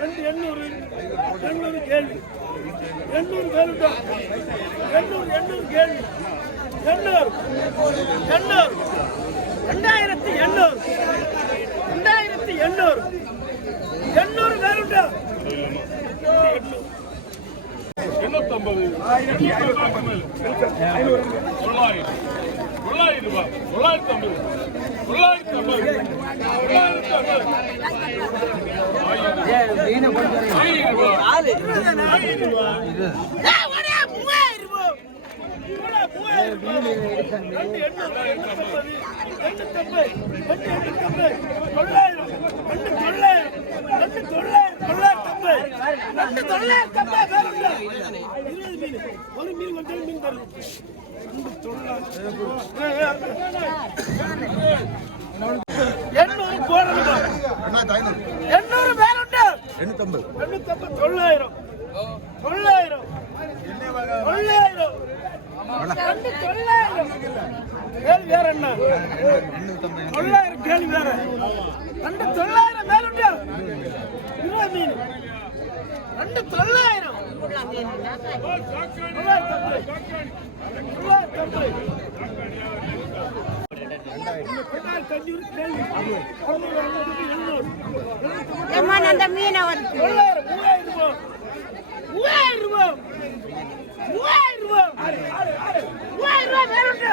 ரெண்டு எண்ணூறு எண்ணூறு கேள்வி எண்ணூறு கேள்விட்டா எண்ணூறு எண்ணூறு கேள்வி எண்ணூறு எண்ணூறு ரெண்டாயிரத்தி எண்ணூறு. ரெண்டாயிரத்தி எண்ணூறு. எண்ணூறு கேள்விட்டா எண்ணூத்தம்பது தொள்ளாயிரம் தொள்ளாயிரம் ரூபாய் தொள்ளாயிரத்தி ஐம்பது தொள்ளாயிரத்தி ஐம்பது தொள்ளாயிரத்தி ஐம்பது ஆயிரம் ரூபாய் ஆயிரம் ரூபாய் மூவாயிரம் ஒரு மீன் கொஞ்சம் மீன் தொள்ளாயிரம் எண்ணூறு போடணுமா எண்ணூறு பேர் உண்டு எண்ணூத்தம்பது. எண்ணூத்தம்பது தொள்ளாயிரம். தொள்ளாயிரம். தொள்ளாயிரம். கேள்வி வேற என்ன? தொள்ளாயிரம் கேள்வி வேற. ரெண்டு தொள்ளாயிரம் மேல உண்டு இருபது மீன். ரெண்டு தொள்ளாயிரம். அந்த மீனை வந்து மூவாயிரம் ரூபாய். மூவாயிரம் ரூபாய். மூவாயிரம் ரூபாய் மூவாயிரம் ரூபாய் வேற உண்டு